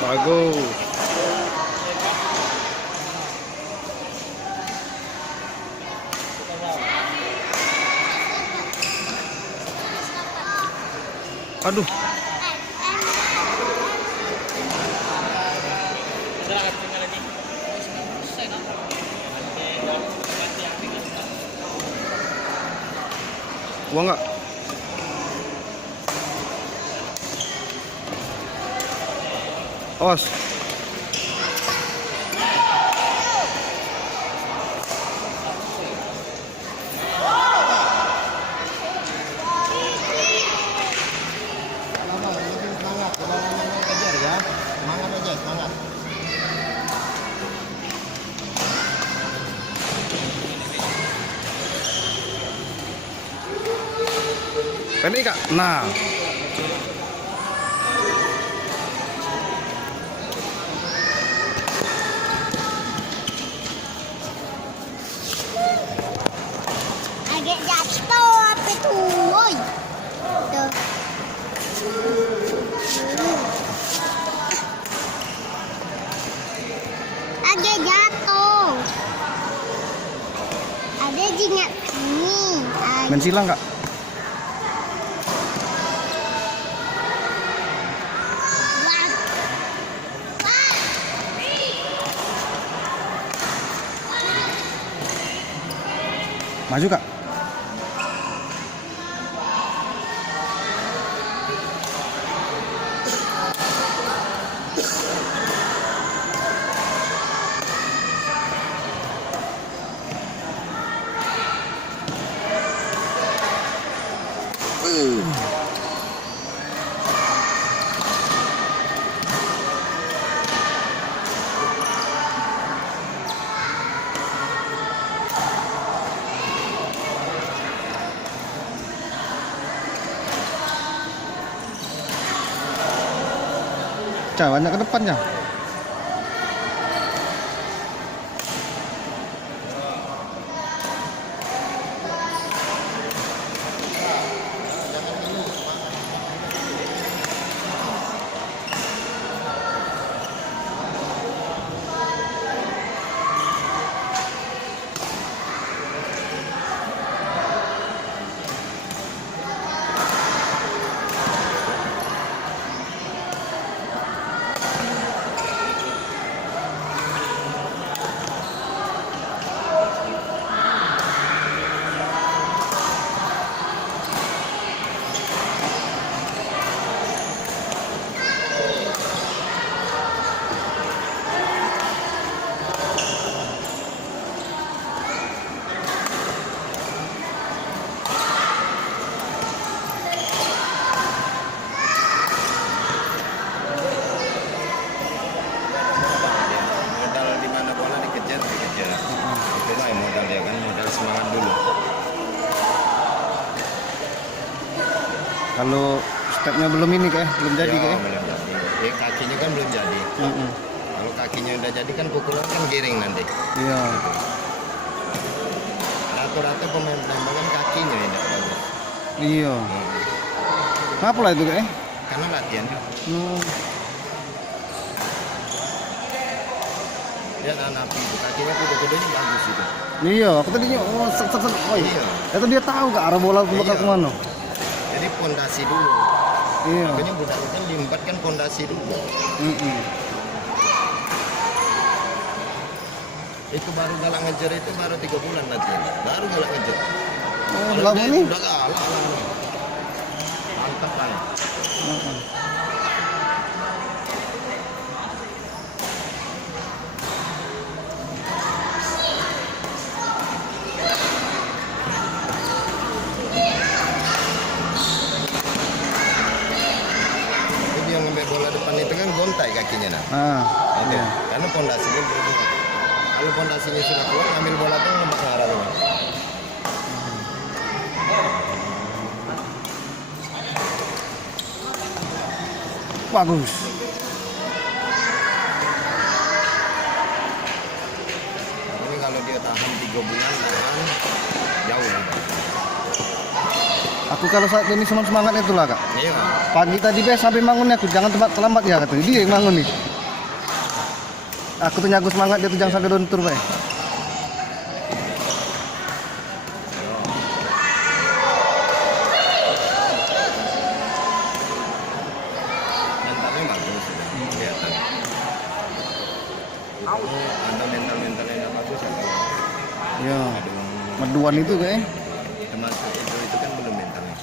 Bagus. Aduh. Gua nggak. Awas. Pendek Kak. Nah. Agak jatuh apa itu? Woi. Tuh. Agak jatuh. Ada jingat ini. Main silang Kak. Maju Kak. Banyak ke depannya. Modal ya kan, modal semangat dulu. Kalau stepnya belum ini kayak belum jadi Ya, kayak. belum jadi. Kakinya kan belum jadi. Kalau kakinya udah jadi kan pukulan kan giring nanti. Iya. Rata-rata pemain penembakan kakinya yang tidak bagus. Iya. Kenapa lah itu kayak? Karena latihan. Dia anak itu kakinya kuda-kuda ini bagus itu. Iya, aku tadinya Iya. Itu dia tahu Kak arah bola bakal kemana. Jadi pondasi dulu. Iya. Makanya budak kan diempatkan pondasi dulu. Itu baru galak ngejar itu baru 3 bulan latihan. Baru galak ngejar. Oh, lama nih. Udah galak lama. Mantap kan. Jadi yang ngambil bola depan itu kan gontai kakinya nah. Itu. Iya. Karena pondasinya belum. Kalau pondasinya sudah kuat, ngambil bola tuh lembek ngarah rumah. Bagus. Ini kalau dia tahan 3 bulan, tahan jauh. Aku kalau saat ini semangat itulah Kak. Iya. Pagi tadi sampai bangunnya aku jangan terlambat ya katanya. Dia yang bangun nih. Aku tuh nyagus semangat dia tuh jangan sampai luntur, Bay. Mentalnya bagus sudah kelihatan. Itu ada mental-mentalnya yang bagus ya. Ya. Aduh, Meduan itu kayak. termasuk itu kan belum mentalnya.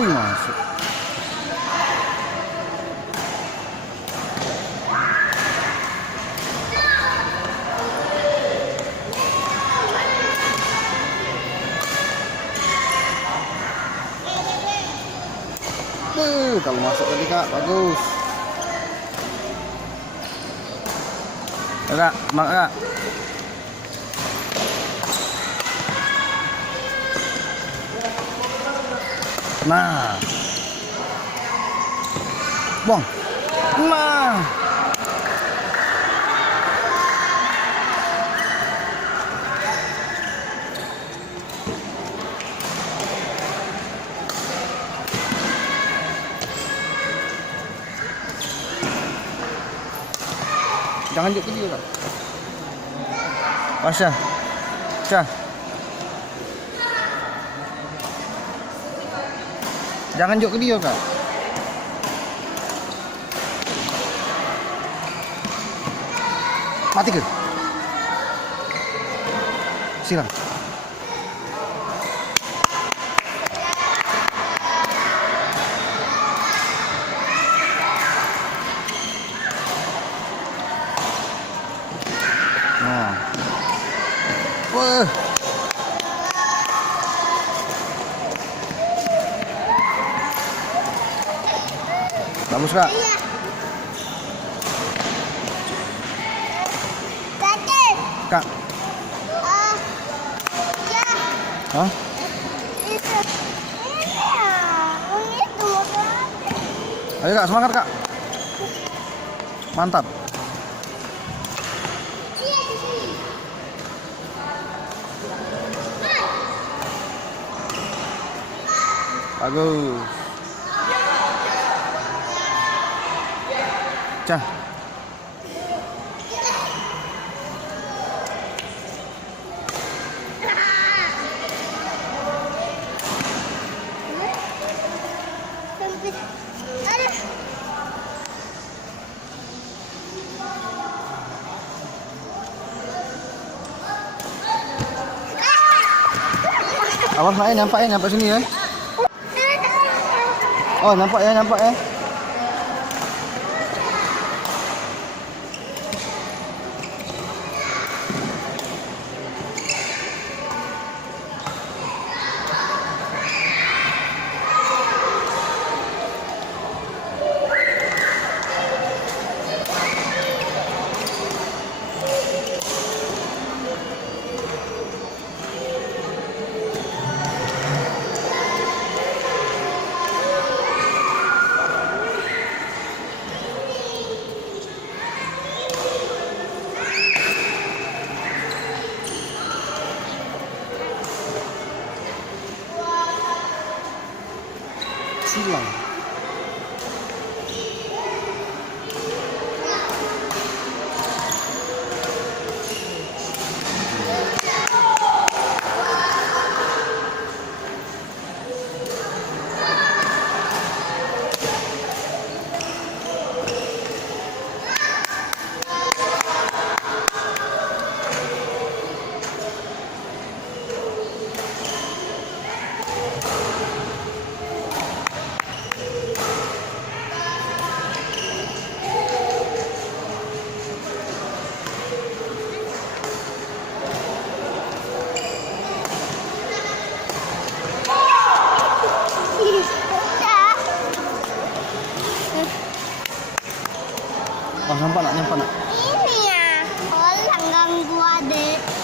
Masuk. Kalau masuk tadi Kak, bagus. Ya, Kak, semangat Kak. Nah. Bang. Nah. Jangan juk ke dia, Kak. Pasha. Cah. Jangan juk ke dia, Kak. Mati ke? Silang. Nah. Wah. Bagus, Kak. Kak. Ya. Hah? Itu. Iya. Itu. Ayo Kak, semangat Kak. Mantap. Bagus. Cah. Awas Mak, nyampak sini ya. Oh, nyampak ya. Silang. Oh, nyampak nak. Ini ya. Orang ganggu adik.